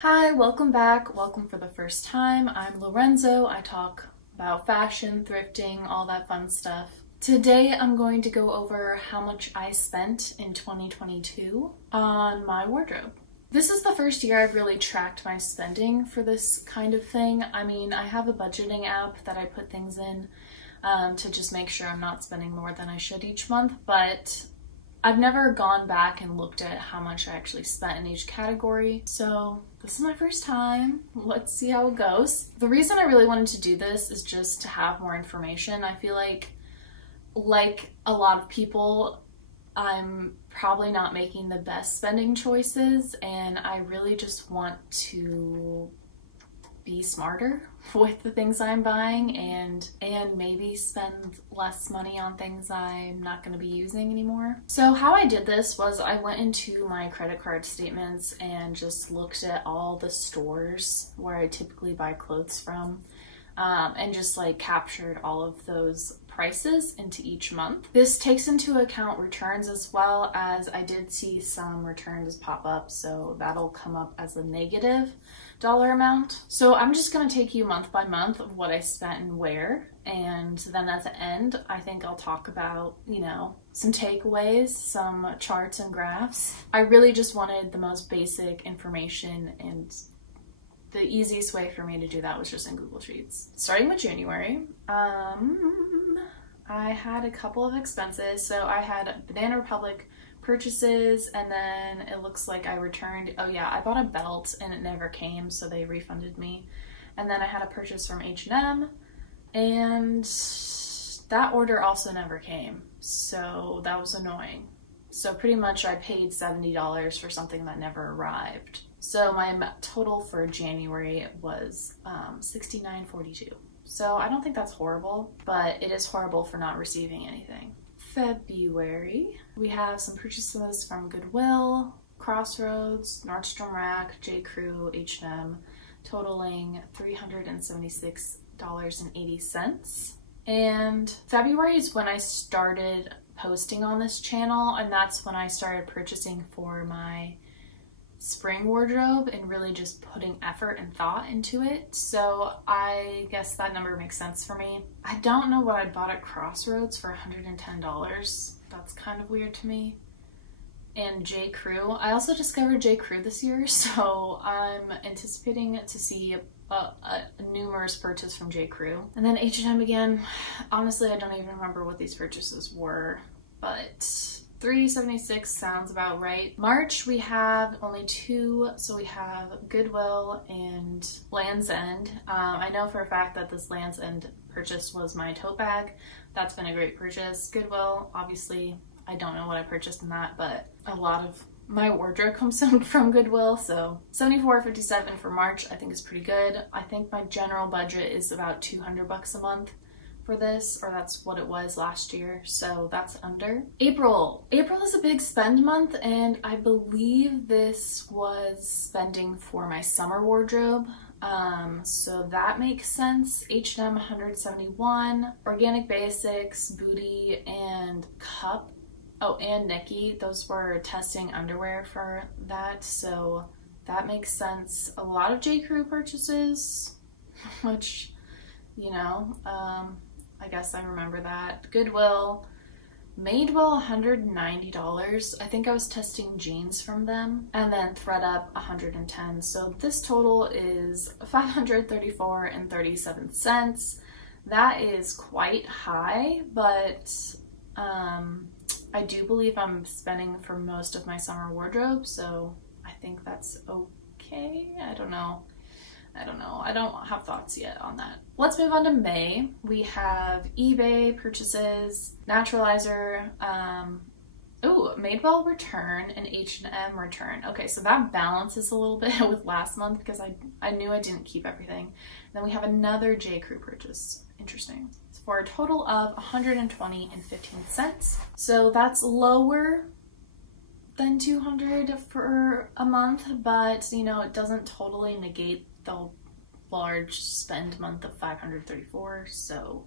Hi, welcome back. Welcome for the first time. I'm Lorenzo. I talk about fashion, thrifting, all that fun stuff. Today I'm going to go over how much I spent in 2022 on my wardrobe. This is the first year I've really tracked my spending for this kind of thing. I mean, I have a budgeting app that I put things in to just make sure I'm not spending more than I should each month, but I've never gone back and looked at how much I actually spent in each category, so this is my first time. Let's see how it goes. The reason I really wanted to do this is just to have more information. I feel like a lot of people, I'm probably not making the best spending choices, and I really just want to be smarter with the things I'm buying and maybe spend less money on things I'm not going to be using anymore. So how I did this was I went into my credit card statements and just looked at all the stores where I typically buy clothes from, and just captured all of those prices into each month. This takes into account returns as well, as I did see some returns pop up, so that'll come up as a negative dollar amount. So I'm just going to take you month by month of what I spent and where, and then at the end I think I'll talk about, some takeaways, some charts and graphs. I really just wanted the most basic information, and the easiest way for me to do that was just in Google Sheets. Starting with January, I had a couple of expenses. So I had Banana Republic purchases, and then it looks like I returned, I bought a belt and it never came, so they refunded me. And then I had a purchase from H&M, and that order also never came, so that was annoying. So pretty much I paid $70 for something that never arrived. So my total for January was $69.42. So I don't think that's horrible, but it is horrible for not receiving anything. February, we have some purchases from Goodwill, Crossroads, Nordstrom Rack, J. Crew, H&M, totaling $376.80. And February is when I started posting on this channel, and that's when I started purchasing for my spring wardrobe and really just putting effort and thought into it. So I guess that number makes sense for me. I don't know what I bought at Crossroads for $110. That's kind of weird to me. And J. Crew. I also discovered J. Crew this year, so I'm anticipating to see a numerous purchase from J. Crew. And then H&M again. Honestly, I don't even remember what these purchases were, but $376 sounds about right. March, we have only two, so we have Goodwill and Land's End. I know for a fact that this Land's End purchase was my tote bag. That's been a great purchase. Goodwill, obviously, I don't know what I purchased in that, but a lot of my wardrobe comes from Goodwill, so $74.57 for March I think is pretty good. I think my general budget is about $200 a month for this, or that's what it was last year, so that's under. April is a big spend month, and I believe this was spending for my summer wardrobe, so that makes sense. H&M $171, Organic Basics, Booty, and Cup, and Nikki, those were testing underwear for that, so that makes sense. A lot of J. Crew purchases, which, I guess I remember that. Goodwill, Madewell $190. I think I was testing jeans from them. And then ThredUp $110. So this total is $534.37. That is quite high, but I do believe I'm spending for most of my summer wardrobe, so I think that's okay. I don't know. I don't have thoughts yet on that. Let's move on to May. We have eBay purchases, Naturalizer, Madewell return, and H&M return. Okay, so that balances a little bit with last month because I knew I didn't keep everything. And then we have another J. Crew purchase. Interesting. It's for a total of $120.15. So that's lower than $200 for a month, but it doesn't totally negate the large spend month of $534. So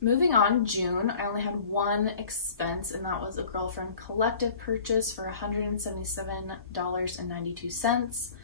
moving on, June, I only had one expense, and that was a Girlfriend Collective purchase for $177.92.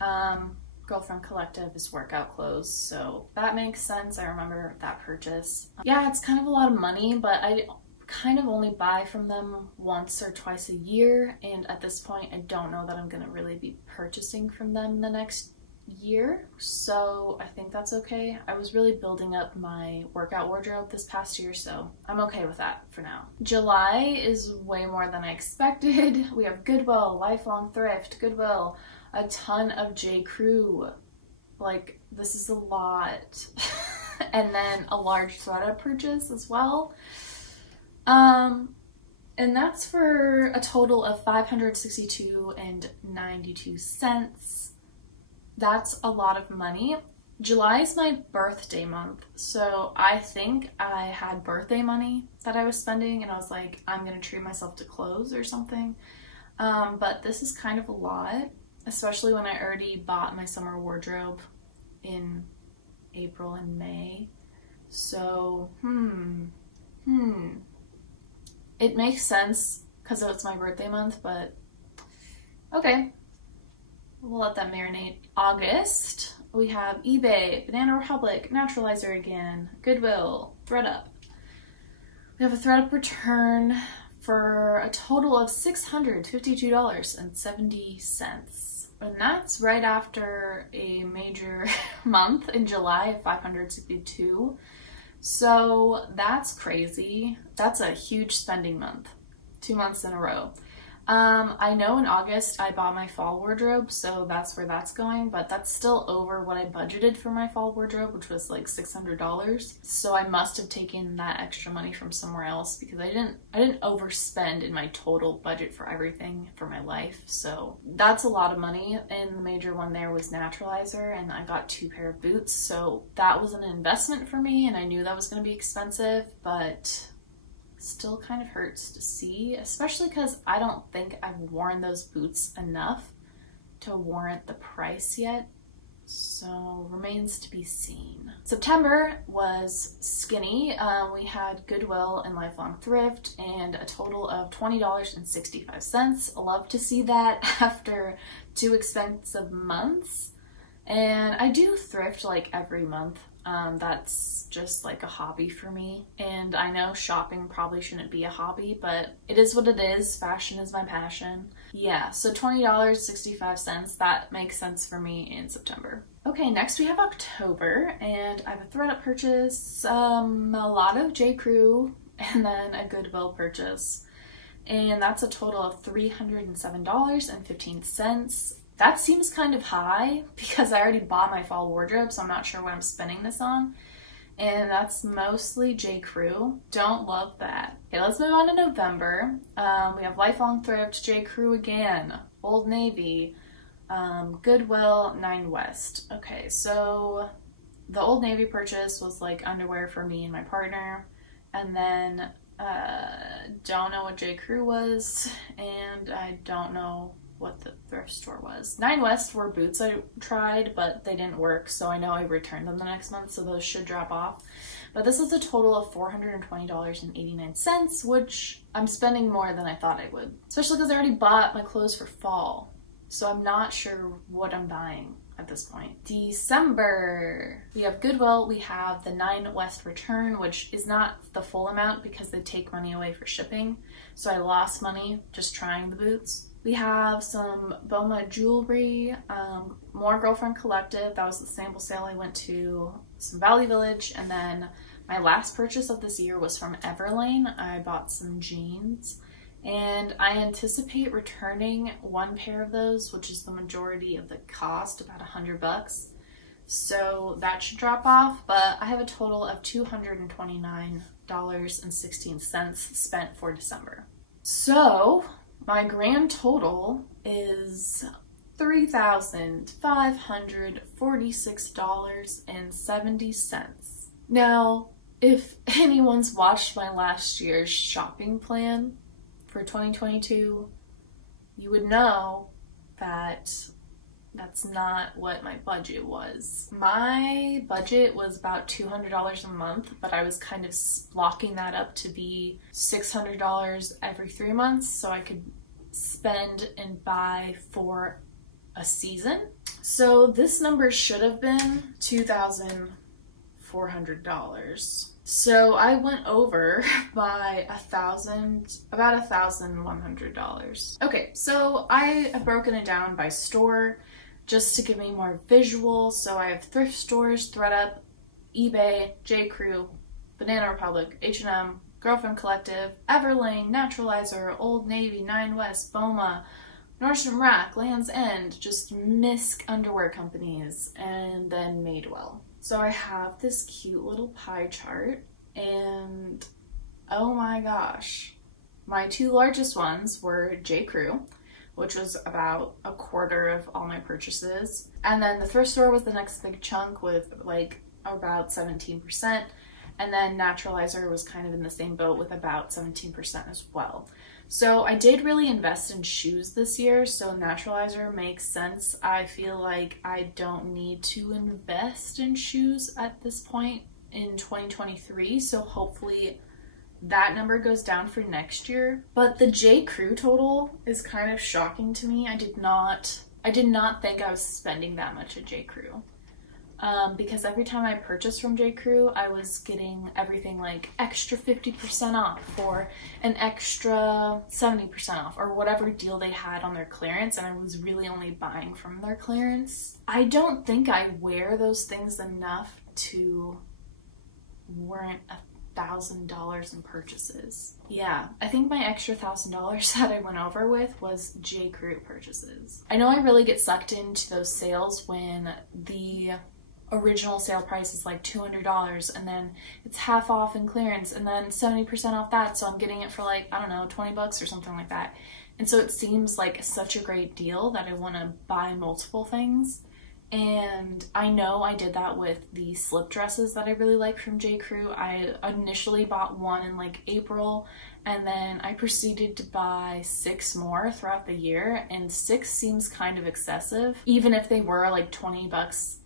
Girlfriend Collective is workout clothes, so that makes sense. I remember that purchase. Yeah, it's kind of a lot of money, but I kind of only buy from them once or twice a year, and at this point I don't know that I'm gonna really be purchasing from them the next year, so I think that's okay. I was really building up my workout wardrobe this past year, so I'm okay with that for now. July is way more than I expected. We have Goodwill, Lifelong Thrift, Goodwill, a ton of J. Crew. Like, this is a lot. And then a large thredUP purchase as well. And that's for a total of $562.92. That's a lot of money. July is my birthday month, so I think I had birthday money that I was spending, and I was like, I'm gonna treat myself to clothes or something. But this is kind of a lot, especially when I already bought my summer wardrobe in April and May. So, it makes sense because it's my birthday month, but okay. We'll let that marinate. August, we have eBay, Banana Republic, Naturalizer again, Goodwill, thredUP. We have a thredUP return for a total of $652.70. And that's right after a major month in July of $562. So that's crazy. That's a huge spending month. 2 months in a row. I know in August I bought my fall wardrobe, so that's where that's going, but that's still over what I budgeted for my fall wardrobe, which was like $600. So I must have taken that extra money from somewhere else because I didn't overspend in my total budget for everything for my life. So that's a lot of money, and the major one there was Naturalizer, and I got 2 pair of boots, so that was an investment for me, and I knew that was going to be expensive, but still kind of hurts to see, especially because I don't think I've worn those boots enough to warrant the price yet, so remains to be seen. September was skinny. We had Goodwill and Lifelong Thrift and a total of $20.65. Love to see that after 2 expensive months, and I do thrift like every month. That's just like a hobby for me, and I know shopping probably shouldn't be a hobby, but it is what it is. Fashion is my passion. Yeah, so $20.65, that makes sense for me in September. Okay, next we have October, and I have a thredUP purchase, a lot of J. Crew, and then a Goodwill purchase, and that's a total of $307.15. That seems kind of high because I already bought my fall wardrobe, so I'm not sure what I'm spending this on. And that's mostly J. Crew. Don't love that. Okay, let's move on to November. We have Lifelong Thrift, J. Crew again, Old Navy, Goodwill, 9 West. Okay, so the Old Navy purchase was like underwear for me and my partner. And then don't know what J. Crew was, and I don't know what the thrift store was. 9 West were boots I tried, but they didn't work, so I know I returned them the next month, so those should drop off. But this is a total of $420.89, which I'm spending more than I thought I would, especially because I already bought my clothes for fall, so I'm not sure what I'm buying at this point. December, we have Goodwill. We have the 9 West return, which is not the full amount because they take money away for shipping, so I lost money just trying the boots. We have some Boma jewelry, more Girlfriend Collective. That was the sample sale I went to, some Valley Village, and then my last purchase of this year was from Everlane. I bought some jeans, and I anticipate returning 1 pair of those, which is the majority of the cost, about $100. So that should drop off, but I have a total of $229.16 spent for December. So my grand total is $3,546.70. Now, if anyone's watched my last year's shopping plan for 2022, you would know that that's not what my budget was. My budget was about $200 a month, but I was kind of blocking that up to be $600 every 3 months so I could spend and buy for a season. So this number should have been $2,400. So I went over by about $1,100. Okay, so I have broken it down by store just to give me more visual. So I have thrift stores, ThredUp, eBay, J.Crew, Banana Republic, H&M, Girlfriend Collective, Everlane, Naturalizer, Old Navy, Nine West, Boma, Nordstrom Rack, Land's End, just misc underwear companies, and then Madewell. So I have this cute little pie chart, and oh my gosh, my two largest ones were J.Crew, which was about a quarter of all my purchases, and then the thrift store was the next big chunk with like about 17%, and then Naturalizer was kind of in the same boat with about 17% as well. So I did really invest in shoes this year, so Naturalizer makes sense. I feel like I don't need to invest in shoes at this point in 2023, so hopefully that number goes down for next year. But the J.Crew total is kind of shocking to me. I did not think I was spending that much at J.Crew. Because every time I purchased from J.Crew, I was getting everything like extra 50% off or an extra 70% off or whatever deal they had on their clearance, and I was really only buying from their clearance. I don't think I wear those things enough to warrant $1,000 in purchases. Yeah, I think my extra $1,000 that I went over with was J.Crew purchases. I know I really get sucked into those sales when the original sale price is like $200 and then it's half off in clearance and then 70% off that, so I'm getting it for like, I don't know, 20 bucks or something like that. And so it seems like such a great deal that I want to buy multiple things. And I know I did that with the slip dresses that I really like from J.Crew. I initially bought one in like April, and then I proceeded to buy 6 more throughout the year, and 6 seems kind of excessive, even if they were like 20 bucks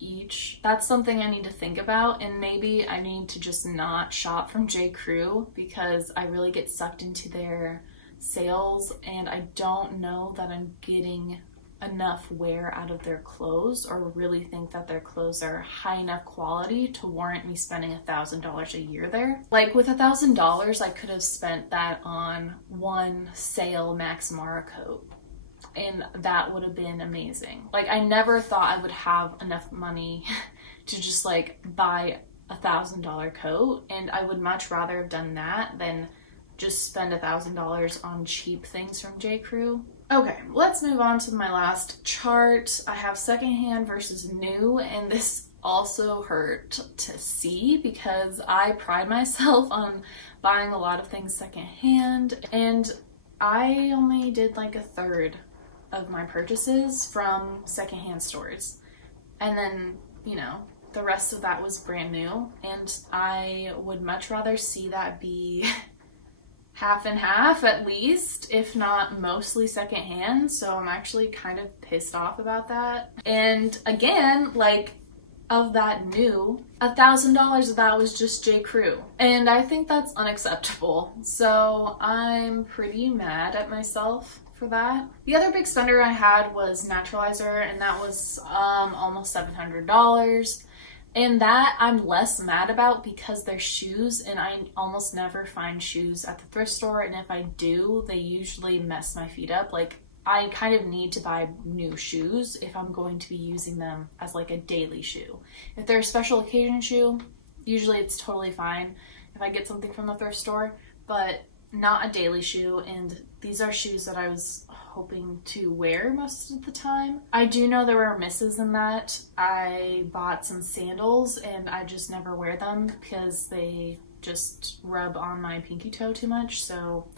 each. That's something I need to think about, and maybe I need to just not shop from J.Crew because I really get sucked into their sales, and I don't know that I'm getting enough wear out of their clothes or really think that their clothes are high enough quality to warrant me spending $1,000 a year there. Like with $1,000, I could have spent that on one sale Max Mara coat, and that would have been amazing. Like I never thought I would have enough money to just like buy a $1,000 coat, and I would much rather have done that than just spend $1,000 on cheap things from J.Crew. Okay, let's move on to my last chart. I have secondhand versus new, and this also hurt to see because I pride myself on buying a lot of things secondhand, and I only did like 1/3 of my purchases from secondhand stores. And then, you know, the rest of that was brand new, and I would much rather see that be half and half at least, if not mostly secondhand. So I'm actually kind of pissed off about that. And again, like of that new, $1,000 of that was just J.Crew, and I think that's unacceptable. So I'm pretty mad at myself for that. The other big spender I had was Naturalizer, and that was almost $700. And that I'm less mad about because they're shoes, and I almost never find shoes at the thrift store, and if I do, they usually mess my feet up. Like, I kind of need to buy new shoes if I'm going to be using them as like a daily shoe. If they're a special occasion shoe, usually it's totally fine if I get something from the thrift store, but not a daily shoe, and these are shoes that I was hoping to wear most of the time. I do know there were misses in that. I bought some sandals and I just never wear them because they just rub on my pinky toe too much, so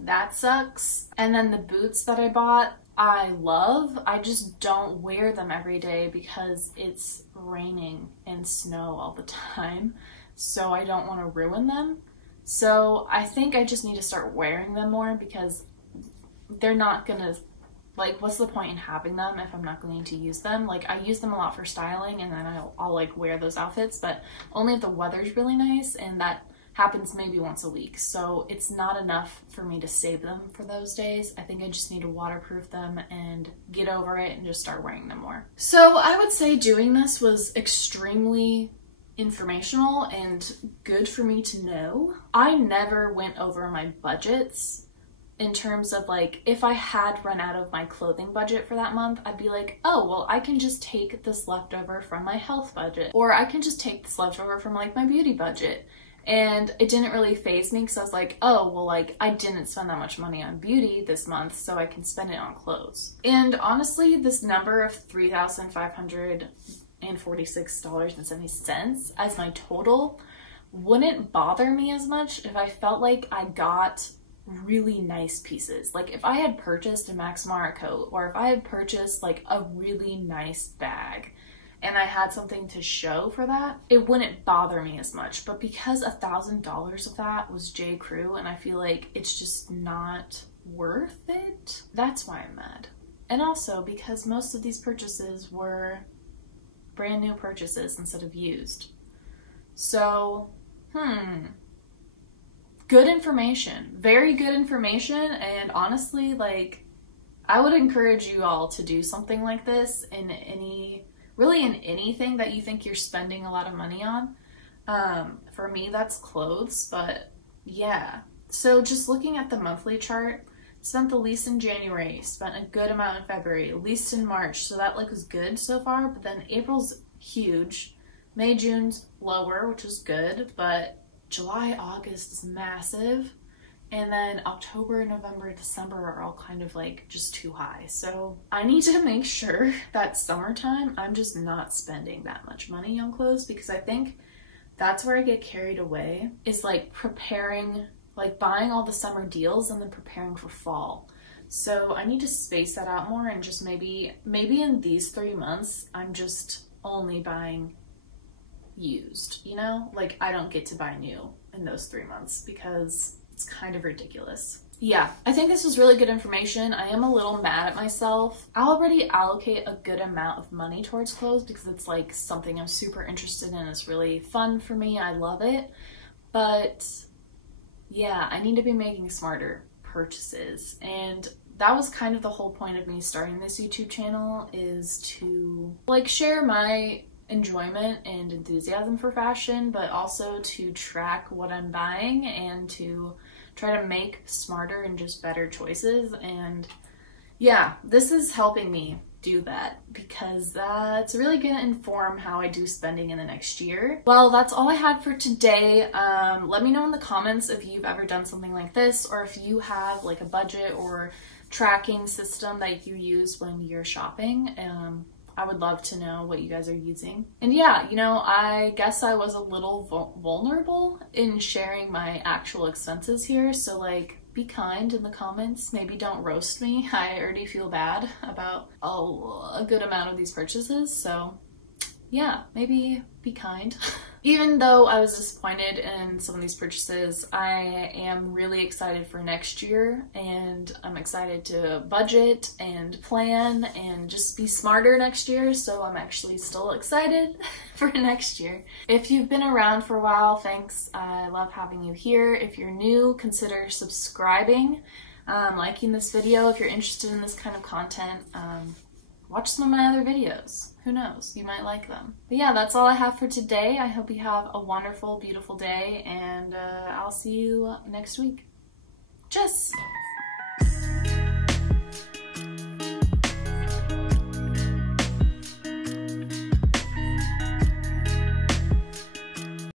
that sucks. And then the boots that I bought, I love. I just don't wear them every day because it's raining and snow all the time, so I don't want to ruin them. So I think I just need to start wearing them more because they're not gonna, like, what's the point in having them if I'm not going to use them? Like, I use them a lot for styling, and then I'll like wear those outfits, but only if the weather's really nice, and that happens maybe once a week. So it's not enough for me to save them for those days. I think I just need to waterproof them and get over it and just start wearing them more. So I would say doing this was extremely informational and good for me to know. I never went over my budgets in terms of like, if I had run out of my clothing budget for that month, I'd be like, oh, well, I can just take this leftover from my health budget, or I can just take this leftover from like my beauty budget. And it didn't really faze me because I was like, oh, well, like I didn't spend that much money on beauty this month, so I can spend it on clothes. And honestly, this number of $3,546.70 as my total wouldn't bother me as much if I felt like I got really nice pieces. Like if I had purchased a Max Mara coat, or if I had purchased like a really nice bag and I had something to show for that, it wouldn't bother me as much. But because $1,000 of that was J. Crew and I feel like it's just not worth it, that's why I'm mad. And also because most of these purchases were brand new purchases instead of used. So, good information, very good information. And honestly, like, I would encourage you all to do something like this in really in anything that you think you're spending a lot of money on. For me, that's clothes, but yeah. So just looking at the monthly chart, spent the least in January, spent a good amount in February, least in March, so that like was good so far. But then April's huge, May, June's lower, which is good, but July, August is massive, and then October, November, December are all kind of like just too high. So I need to make sure that summertime I'm just not spending that much money on clothes, because I think that's where I get carried away, is like preparing, like buying all the summer deals and then preparing for fall. So I need to space that out more, and just maybe in these 3 months I'm just only buying used, you know? Like I don't get to buy new in those 3 months because it's kind of ridiculous. Yeah, I think this was really good information. I am a little mad at myself. I already allocate a good amount of money towards clothes because it's like something I'm super interested in. It's really fun for me. I love it. But yeah, I need to be making smarter purchases. And that was kind of the whole point of me starting this YouTube channel, is to like share my enjoyment and enthusiasm for fashion, but also to track what I'm buying and to try to make smarter and just better choices. And yeah, this is helping me do that, because that's really going to inform how I do spending in the next year. Well, that's all I had for today. Let me know in the comments if you've ever done something like this, or if you have like a budget or tracking system that you use when you're shopping. I would love to know what you guys are using. And yeah, you know, I guess I was a little vulnerable in sharing my actual expenses here. So like, be kind in the comments. Maybe don't roast me. I already feel bad about a good amount of these purchases. So yeah, maybe be kind. Even though I was disappointed in some of these purchases, I am really excited for next year, and I'm excited to budget and plan and just be smarter next year. So I'm actually still excited for next year. If you've been around for a while, thanks. I love having you here. If you're new, consider subscribing, liking this video if you're interested in this kind of content. Watch some of my other videos. Who knows? You might like them. But yeah, that's all I have for today. I hope you have a wonderful, beautiful day, and I'll see you next week. Tschüss!